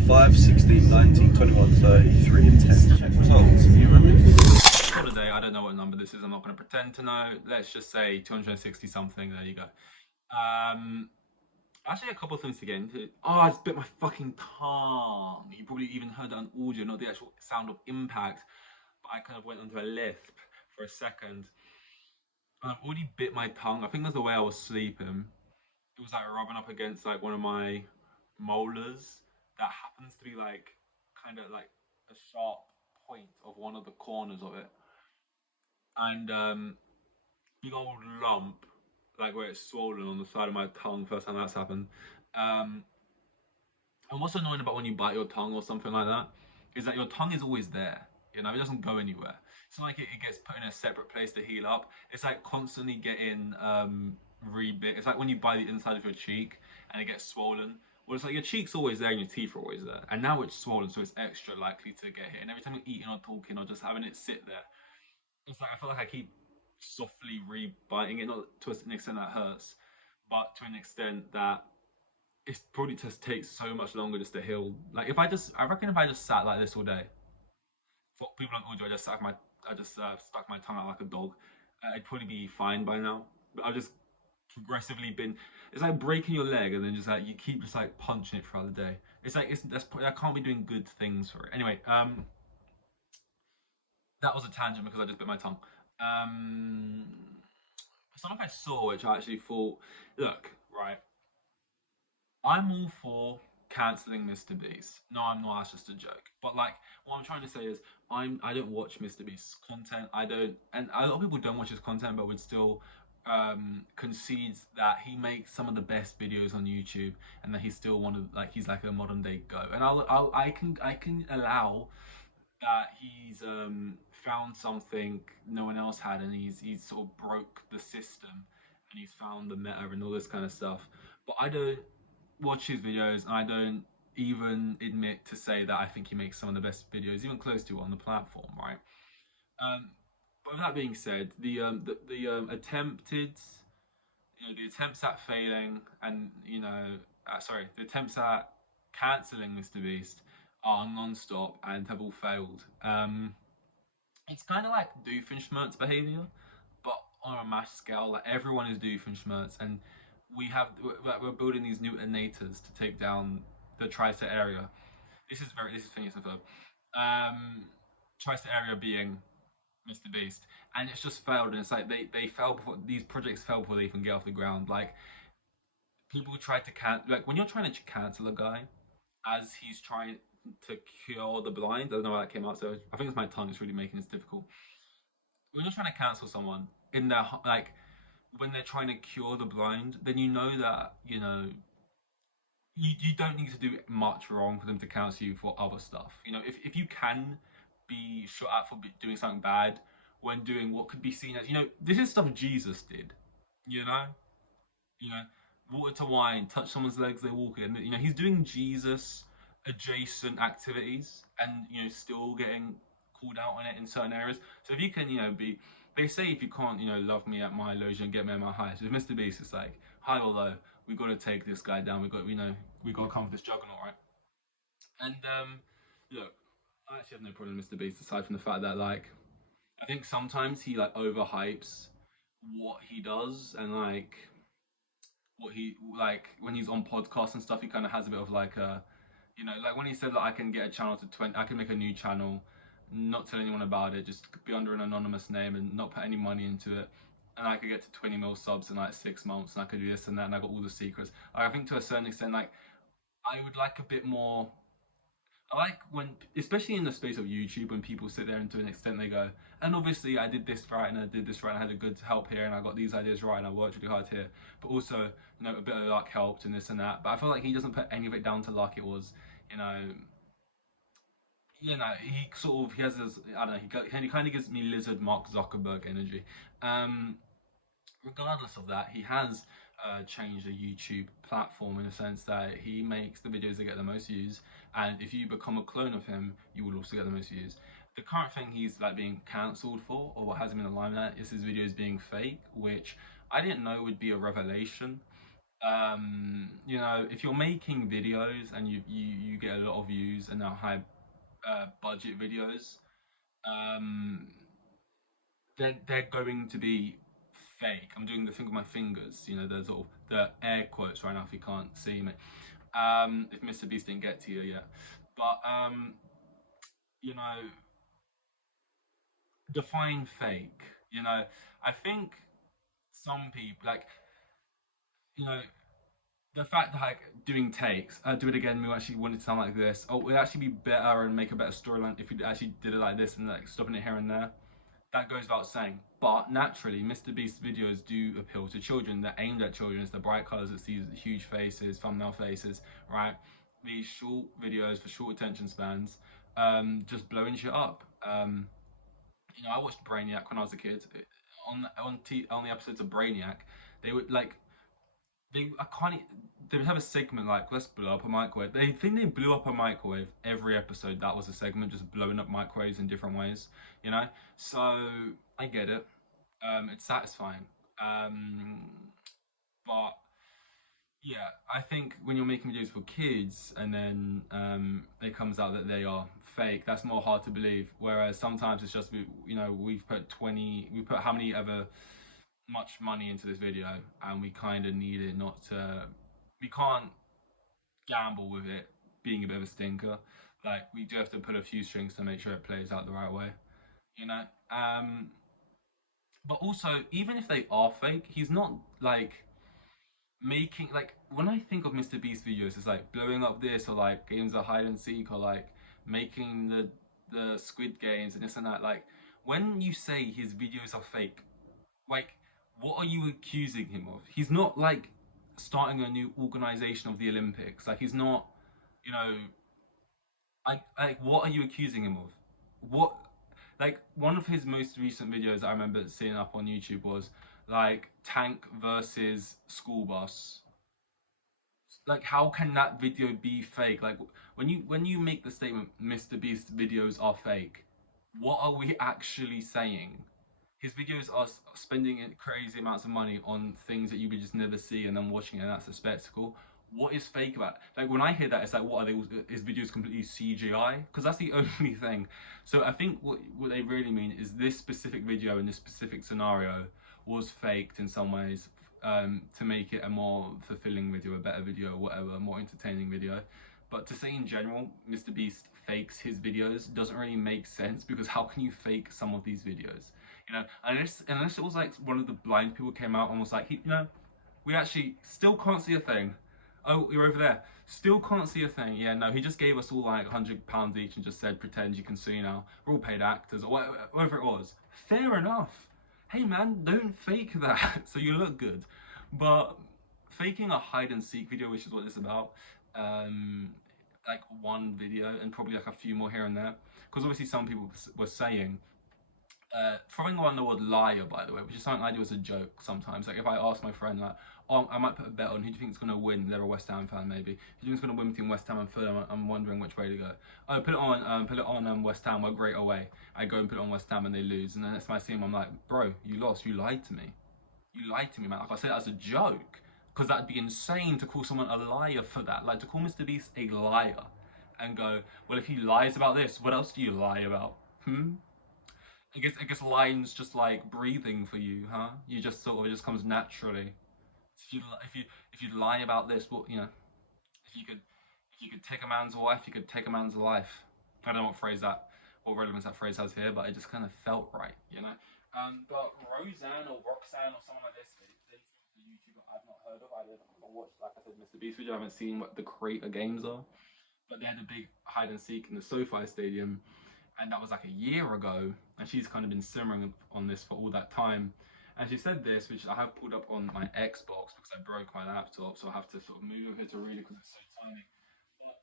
5, 16, 19, 21, 30, 3 and 10. Check results. You remember? For today, I don't know what number this is. I'm not going to pretend to know. Let's just say 260 something. There you go. Actually, a couple of things to get into. Oh, I just bit my fucking tongue. You probably even heard that on audio, not the actual sound of impact. But I kind of went onto a lisp for a second. I've already bit my tongue. I think that's the way I was sleeping. It was like rubbing up against like one of my molars that happens to be like kind of like a sharp point of one of the corners of it. And big old lump, like where it's swollen on the side of my tongue. First time that's happened. Um, and what's annoying about when you bite your tongue or something like that is that your tongue is always there. You know, it doesn't go anywhere. It's not like it gets put in a separate place to heal up. It's like constantly getting re-bit. It's like when you bite the inside of your cheek and it gets swollen. Well, it's like your cheek's always there and your teeth are always there. And now it's swollen, so it's extra likely to get hit. And every time you're eating or talking or just having it sit there, it's like I feel like I keep softly re-biting it, not to an extent that hurts, but to an extent that it probably just takes so much longer just to heal. Like I reckon if I just sat like this all day, for people on audio, I just stuck my tongue out like a dog. I'd probably be fine by now. But I've just progressively been. It's like breaking your leg and then just like you keep just like punching it throughout the day. It's like I can't be doing good things for it. Anyway, that was a tangent because I just bit my tongue. Um, Something I saw which I actually thought, look, right, I'm all for cancelling Mr. Beast. No, I'm not. That's just a joke. But like, what I'm trying to say is, I don't watch Mr. Beast's content. I don't, and a lot of people don't watch his content, but would still concedes that he makes some of the best videos on YouTube, and that he's still one of like he's like a modern day go. And I can allow that he's found something no one else had, and he's sort of broke the system, and he's found the meta and all this kind of stuff. But I don't watch his videos, and I don't even admit to say that I think he makes some of the best videos, even close to it on the platform, right? Um, but with that being said, the attempted, the attempts at failing, and sorry, the attempts at cancelling Mr. Beast are non-stop and have all failed. It's kind of like Doofenshmirtz behavior, but on a mass scale. Like everyone is Doofenshmirtz, and we're building these new innators to take down the tri-state area. This is Phineas and Ferb. Tri-state area being Mr. Beast, and it's just failed. And it's like they fail before these projects fail before they even get off the ground. Like people try to like when you're trying to cancel a guy as he's trying to cure the blind. I don't know why that came out. So I think it's my tongue. It's really making this difficult. When you're trying to cancel someone in their like when they're trying to cure the blind, then you know that you don't need to do much wrong for them to cancel you for other stuff. If you can be shot at for doing something bad when doing what could be seen as this is stuff Jesus did. You know, you know, water to wine, touch someone's legs, they walk in. He's doing Jesus adjacent activities, and still getting called out on it in certain areas. So if you can, be, they say if you can't, love me at my lows and get me at my highs. With Mr. Beast, it's like high or low, we got to take this guy down. We got to come with this juggernaut, right? And look, I actually have no problem with Mr. Beast aside from the fact that like I think sometimes he like overhypes what he does, and like what he like when he's on podcasts and stuff, he kind of has a bit of like a like when he said that I can get a channel to 20, I can make a new channel, not tell anyone about it, just be under an anonymous name and not put any money into it, and I could get to 20 mil subs in like 6 months, and I could do this and that, and I got all the secrets. Like, I think to a certain extent, like I would like a bit more. I like when, especially in the space of YouTube, when people sit there and to an extent they go, and obviously I did this right and I did this right, and I had a good help here, and I got these ideas right, and I worked really hard here, but also a bit of luck helped and this and that. But I feel like he doesn't put any of it down to luck. It was he sort of he has this, I don't know, he kind of gives me lizard Mark Zuckerberg energy. Regardless of that, he has changed the YouTube platform in a sense that he makes the videos that get the most views, and if you become a clone of him, you will also get the most views. The current thing he's like being cancelled for, or what has him in the limelight, is his videos being fake, which I didn't know would be a revelation. You know, if you're making videos and you get a lot of views and are high budget videos, um, they're going to be fake. I'm doing the thing with my fingers, you know, the sort of the air quotes right now if you can't see me. If Mr. Beast didn't get to you yet, but you know, define fake. You know, I think some people like, you know, the fact that like doing takes, do it again, we actually want it to sound like this. Oh, it would actually be better and make a better storyline if we actually did it like this and like stopping it here and there. That goes without saying. But naturally, Mr. Beast's videos do appeal to children. They're aimed at children. It's the bright colors, it's these huge faces, thumbnail faces, right? These short videos for short attention spans, just blowing shit up. You know, I watched Brainiac when I was a kid. On the episodes of Brainiac, they would like they I can't. They would have a segment like let's blow up a microwave. They think they blew up a microwave every episode. That was a segment, just blowing up microwaves in different ways. You know, so I get it. It's satisfying. Um, but yeah, I think when you're making videos for kids and then it comes out that they are fake, that's more hard to believe. Whereas sometimes it's just you know we put how many ever much money into this video and we kind of need it not to. We can't gamble with it being a bit of a stinker. Like we do have to put a few strings to make sure it plays out the right way. You know. But also, even if they are fake, he's not like making like when I think of Mr. Beast videos, it's like blowing up this or like games of hide and seek or like making the Squid Games and this and that. Like when you say his videos are fake, like what are you accusing him of? He's not like starting a new organization of the Olympics. Like he's not, you know, like what are you accusing him of? What like one of his most recent videos I remember seeing up on YouTube was like tank versus school bus. Like how can that video be fake? Like when you make the statement Mr. Beast videos are fake, what are we actually saying? His videos are spending crazy amounts of money on things that you would just never see and then watching it and that's a spectacle. What is fake about it? Like when I hear that, it's like, what are they? His videos completely CGI? Because that's the only thing. So I think what they really mean is this specific video in this specific scenario was faked in some ways to make it a more fulfilling video, a better video, whatever, a more entertaining video. But to say in general, Mr. Beast fakes his videos doesn't really make sense because how can you fake some of these videos? You know, unless it was like one of the blind people came out and was like, you know, we actually still can't see a thing. Oh, you're over there. Still can't see a thing. Yeah, no, he just gave us all like £100 each and just said, pretend you can see now. We're all paid actors or whatever it was. Fair enough. Hey man, don't fake that so you look good. But faking a hide and seek video, which is what it's about, um, like one video and probably like a few more here and there. Because obviously some people were saying throwing on the word liar, by the way, which is something I do as a joke sometimes. Like if I ask my friend, like, oh, I might put a bet on who do you think is going to win? They're a West Ham fan, maybe. Who do you think is going to win between West Ham and Fulham? I'm wondering which way to go. Oh, put it on West Ham. We're great away. I go and put it on West Ham and they lose, and then next time I see him, I'm like, bro, you lost. You lied to me. You lied to me, man. Like I said that as a joke, because that'd be insane to call someone a liar for that. Like to call Mr. Beast a liar, and go, well, if he lies about this, what else do you lie about? Hmm. I guess lying's just like breathing for you, huh? You just sort of it just comes naturally. If you lie about this, what you know, if you could take a man's wife, you could take a man's life. I don't know what relevance that phrase has here, but it just kind of felt right, you know. But Roseanne or Roxanne or someone like this, they the YouTuber I've not heard of. I don't watch, like I said, Mr. Beast video. I haven't seen what the Creator Games are, but they had a big hide and seek in the SoFi Stadium, and that was like a year ago. And she's kind of been simmering on this for all that time. And she said this, which I have pulled up on my Xbox because I broke my laptop, so I have to sort of move it to read it because it's so tiny. But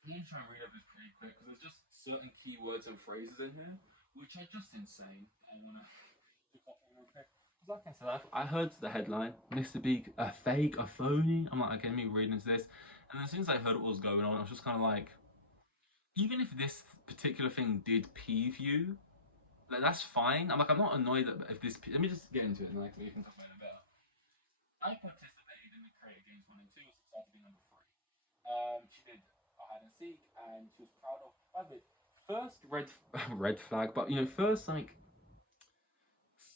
I'm gonna try and read over this pretty quick because there's just certain keywords and phrases in here which are just insane. I wanna pick up real quick. Like I said, I heard the headline, Mr. Beak, a fake, a phony. I'm like, okay, let me read into this. And as soon as I heard what was going on, I was just kind of like, even if this particular thing did peeve you, like that's fine. I'm not annoyed that if this. Let me just get into it and like we can talk about it better. I participated in the She did a hide and seek, and she was proud of. By the way, first red flag, but first like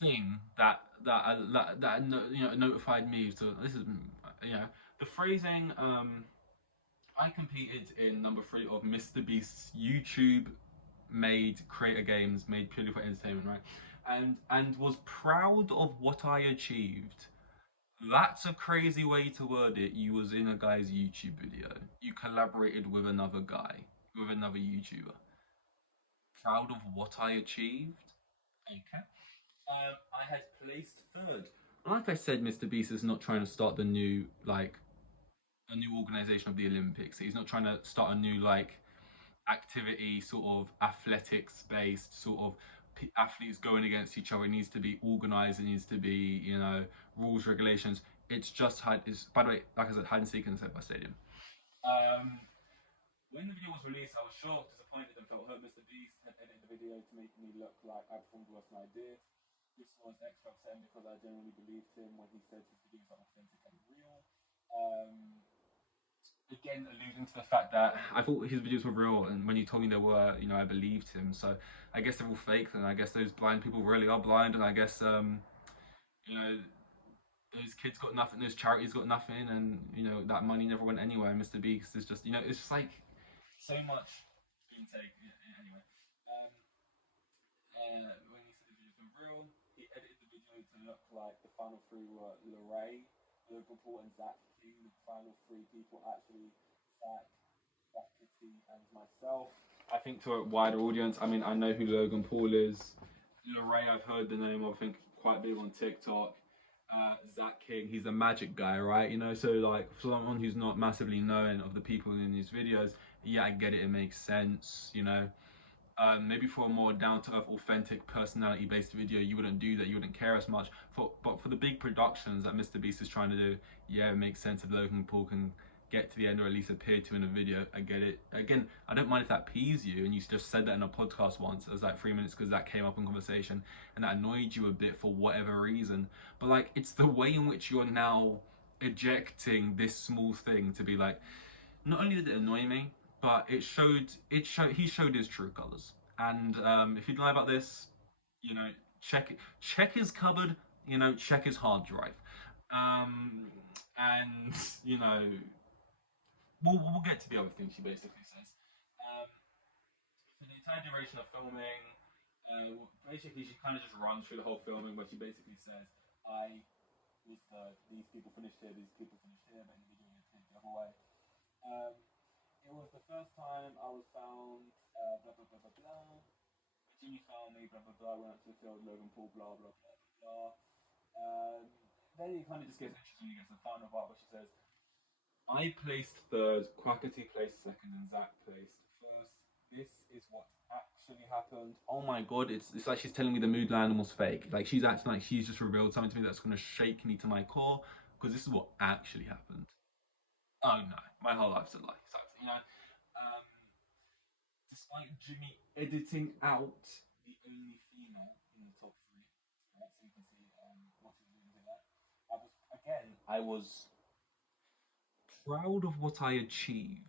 thing that notified me. So this is the phrasing. I competed in number 3 of Mr. Beast's YouTube made creator games made purely for entertainment, right? And was proud of what I achieved. That's a crazy way to word it. You was in a guy's YouTube video. You collaborated with another guy, with another YouTuber. Proud of what I achieved. Okay. I had placed third. Like I said, Mr. Beast is not trying to start the new a new organization of the Olympics. He's not trying to start a new activity, sort of athletics based, sort of athletes going against each other. It needs to be organized. It needs to be rules, regulations. It's just hide. Is by the way, like I said, hide and seek in the Set by Stadium. Um, when the video was released, I was shocked, disappointed, and felt hurt. Mr. Beast had edited the video to make me look like I performed worse than I did. This was extra upsetting because I genuinely believed him when he said his videos are authentic and real. Again, alluding to the fact that I thought his videos were real, and when you told me they were, I believed him. So I guess they're all fake, and I guess those blind people really are blind, and I guess those kids got nothing, those charities got nothing, and that money never went anywhere. Mr. Beast is just, it's just like so much being taken. Anyway, when he said the videos were real, he edited the video to look like the final 3 were Lorray, Logan Paul, and Zach King. The final 3 people actually Zach, Kitty, and myself. I think to a wider audience, I mean, I know who Logan Paul is. Lorray, I've heard the name of, I think quite big on TikTok. Zach King, he's a magic guy, right? So like for someone who's not massively known of the people in these videos, yeah, I get it, it makes sense, maybe for a more down-to-earth, authentic, personality-based video, you wouldn't do that. You wouldn't care as much. But for the big productions that Mr. Beast is trying to do, yeah, it makes sense if Logan Paul can get to the end or at least appear to in a video. I get it. Again, I don't mind if that pees you and you just said that in a podcast once. It was like 3 minutes because that came up in conversation and that annoyed you a bit for whatever reason. But like, it's the way in which you're now ejecting this small thing to be like, not only did it annoy me, but he showed his true colors. And if you'd lie about this, check his cupboard, check his hard drive. And we'll get to the other thing she basically says. For the entire duration of filming, basically she kind of just runs through the whole filming, where she basically says, I was these people finished here, these people finished here, but in the video it the whole way. It was the first time I was found, blah, blah, blah, blah, blah. Jimmy found me, blah, blah, blah. Went up to the field, Logan Paul, blah, blah, blah, blah, blah. Then it kind of just gets interesting. You get to the final part where she says, I placed third, Quackity placed second, and Zach placed first. This is what actually happened. Oh my god, it's like she's telling me the mood animal's fake. Like she's acting like she's just revealed something to me that's going to shake me to my core, because this is what actually happened. Oh no, my whole life's a lie. So, despite Jimmy editing out the only female in the top 3, right? So you can see what he's doing there. I was proud of what I achieved.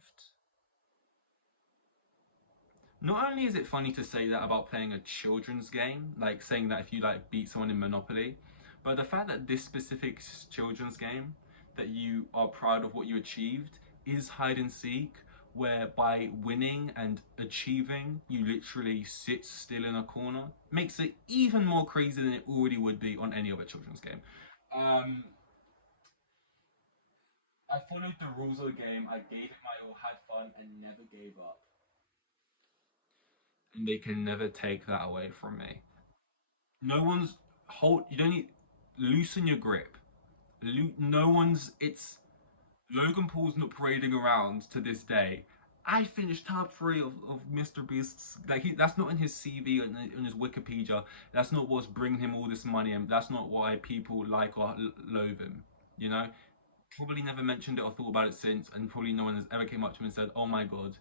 Not only is it funny to say that about playing a children's game, like saying that if you beat someone in Monopoly, but the fact that this specific children's game, that you are proud of what you achieved, is hide and seek, where by winning and achieving, you literally sit still in a corner, makes it even more crazy than it already would be on any other children's game. I followed the rules of the game, I gave it my all, had fun, and never gave up. And they can never take that away from me. No one's you don't need, loosen your grip. No one's, it's, Logan Paul's not parading around to this day. I finished top 3 of Mr. Beast's. That's not in his CV and in his Wikipedia. That's not what's bringing him all this money, and that's not why people like or loathe him. Probably never mentioned it or thought about it since, and probably no one has ever came up to him and said, "Oh my god,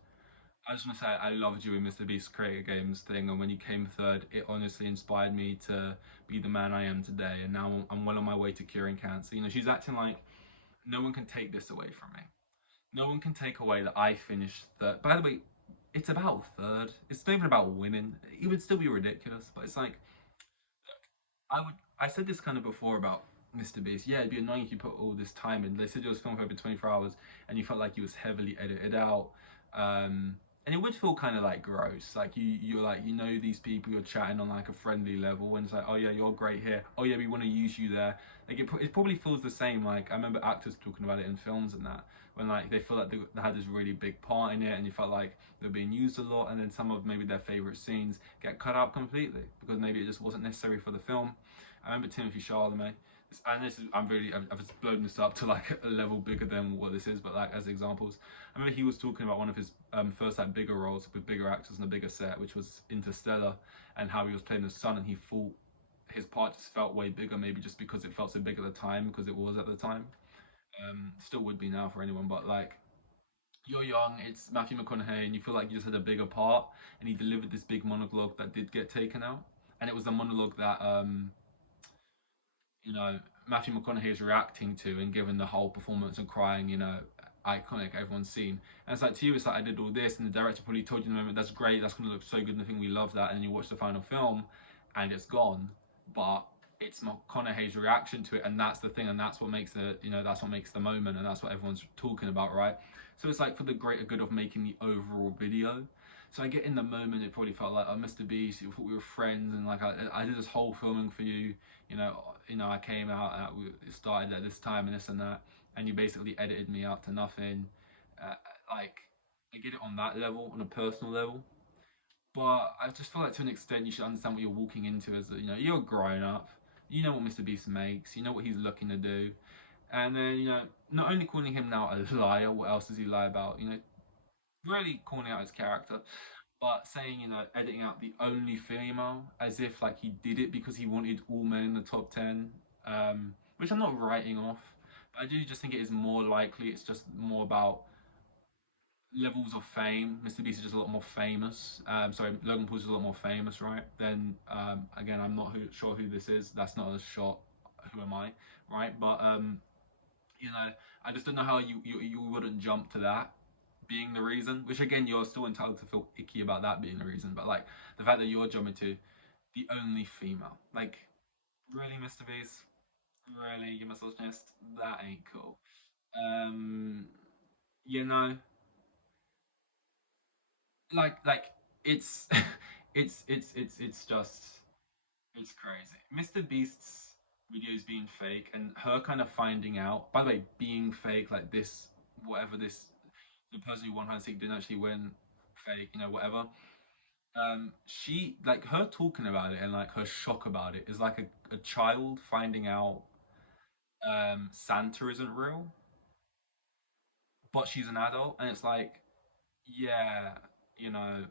I just want to say I loved you in Mr. Beast Creator Games thing, and when you came third, it honestly inspired me to be the man I am today, and now I'm well on my way to curing cancer." She's acting like no one can take this away from me. no one can take away that I finished third. By the way, it's about third. It's not even about winning. It would still be ridiculous, but it's like I said this kind of before about Mr. Beast. Yeah, it'd be annoying if you put all this time in. They said it was filmed for over 24 hours and you felt like it was heavily edited out. And it would feel kind of like gross. Like you're like, you know, these people, you're chatting on like a friendly level and it's like, oh yeah, you're great here. Oh yeah, we want to use you there. Like it probably feels the same. Like I remember actors talking about it in films and that, when like they feel like they had this really big part in it and you felt like they're being used a lot, and then some of maybe their favorite scenes get cut out completely because maybe it just wasn't necessary for the film. I remember Timothy Chalamet, and this is I've just blown this up to like a level bigger than what this is, but like as examples, I remember he was talking about one of his first like bigger roles with bigger actors and a bigger set, which was Interstellar, and how he was playing the son and he thought his part just felt way bigger, maybe just because it felt so big at the time, because it was at the time. Still would be now for anyone, but like you're young, it's Matthew McConaughey, and you feel like you just had a bigger part, and he delivered this big monologue that did get taken out, and it was the monologue that you know, Matthew McConaughey is reacting to and given the whole performance and crying, you know, iconic, everyone's seen. And it's like to you, it's like I did all this, and the director probably told you in the moment, that's great, that's gonna look so good in the thing, we love that, and then you watch the final film and it's gone. But it's McConaughey's reaction to it, and that's the thing, and that's what makes the, you know, that's what makes the moment, and that's what everyone's talking about, right? So it's like for the greater good of making the overall video. So I get in the moment, it probably felt like, oh, Mr. Beast, you thought we were friends, and like I did this whole filming for you, I came out, it started at this time and this and that, and you basically edited me out to nothing. Uh, like, I get it on that level, on a personal level, but I just feel like to an extent you should understand what you're walking into as, you're a grown up, you know what Mr. Beast makes, you know what he's looking to do, and then, not only calling him now a liar, what else does he lie about, really calling out his character, but saying, editing out the only female as if like he did it because he wanted all men in the top 10, which I'm not writing off. But I do just think it is more likely it's just more about levels of fame. Mr. Beast is just a lot more famous. Sorry, Logan Paul's is a lot more famous, right? Then again, I'm not sure who this is. That's not a shot. Who am I, right? But I just don't know how you wouldn't jump to that being the reason, which again you're still entitled to feel icky about that being the reason, but like the fact that you're jumping to the only female, like, really, Mr. Beast, really, you misogynist, that ain't cool. um you know like it's it's just, it's crazy. Mr. Beast's videos being fake and her kind of finding out, by the way, being fake, like this, whatever this, the person who won Hide and Seek didn't actually win, fake, whatever. She, like, her talking about it and like her shock about it is like a child finding out Santa isn't real, but she's an adult, and it's like, yeah, you know,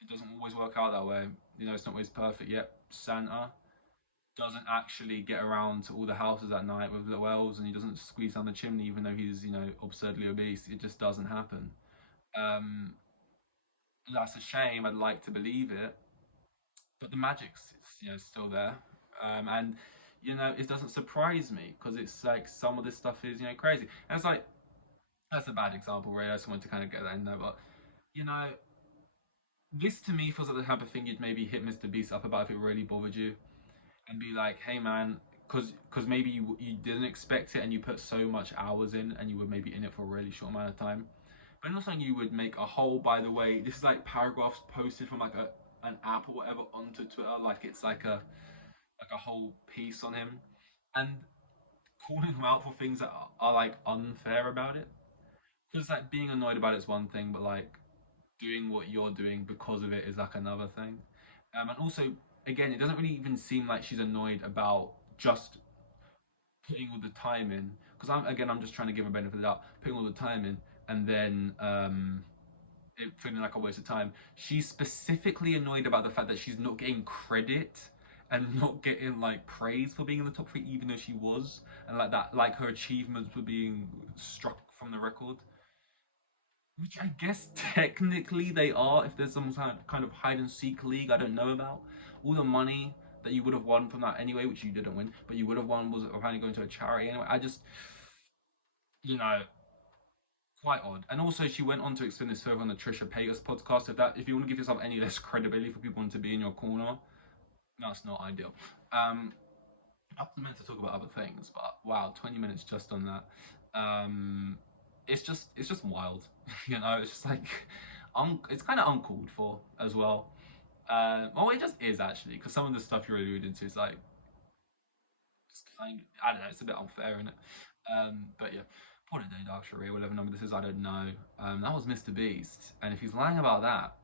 it doesn't always work out that way. It's not always perfect. Yet Santa doesn't actually get around to all the houses at night with little elves, and he doesn't squeeze down the chimney even though he's, absurdly obese. It just doesn't happen. Um, that's a shame. I'd like to believe it, but the magic's, still there. And it doesn't surprise me because it's like some of this stuff is, crazy. And it's like, that's a bad example, right? I just wanted to kind of get that in there, but you know, this to me feels like the type of thing you'd maybe hit Mr. Beast up about if it really bothered you, and be like, hey man, because maybe you didn't expect it and you put so much hours in and you were maybe in it for a really short amount of time. But not saying you would make a whole, by the way, this is like paragraphs posted from like an app or whatever onto Twitter, like it's like a whole piece on him, and calling him out for things that are like unfair about it. Because like being annoyed about it is one thing, but like doing what you're doing because of it is like another thing. And also, again, it doesn't really even seem like she's annoyed about just putting all the time in. Because I'm just trying to give a benefit of the doubt, putting all the time in, and then it feeling like a waste of time. She's specifically annoyed about the fact that she's not getting credit and not getting like praise for being in the top three, even though she was, and like that, like her achievements were being struck from the record. Which I guess technically they are, if there's some kind of hide and seek league I don't know about. All the money that you would have won from that anyway, which you didn't win, but you would have won, was apparently going to a charity anyway. I just, you know, quite odd. And also, she went on to explain this further on the Trisha Paytas podcast. If you want to give yourself any less credibility for people to be in your corner, that's not ideal. I was meant to talk about other things, but wow, 20 minutes just on that. It's just wild, you know. It's just like, it's kind of uncalled for as well. Well, it just is actually, because some of the stuff you're alluding to is like, just kind of, I don't know, it's a bit unfair, isn't it? But yeah, what a day, Dark Sharia, whatever number this is, I don't know. That was Mr. Beast, and if he's lying about that,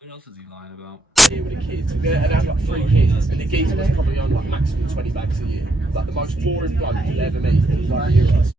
what else is he lying about? Here with the kids, and they had like 3 kids, and the geezer was probably on like maximum 20 bags a year. Like the most boring bloke you'll ever meet. He was like,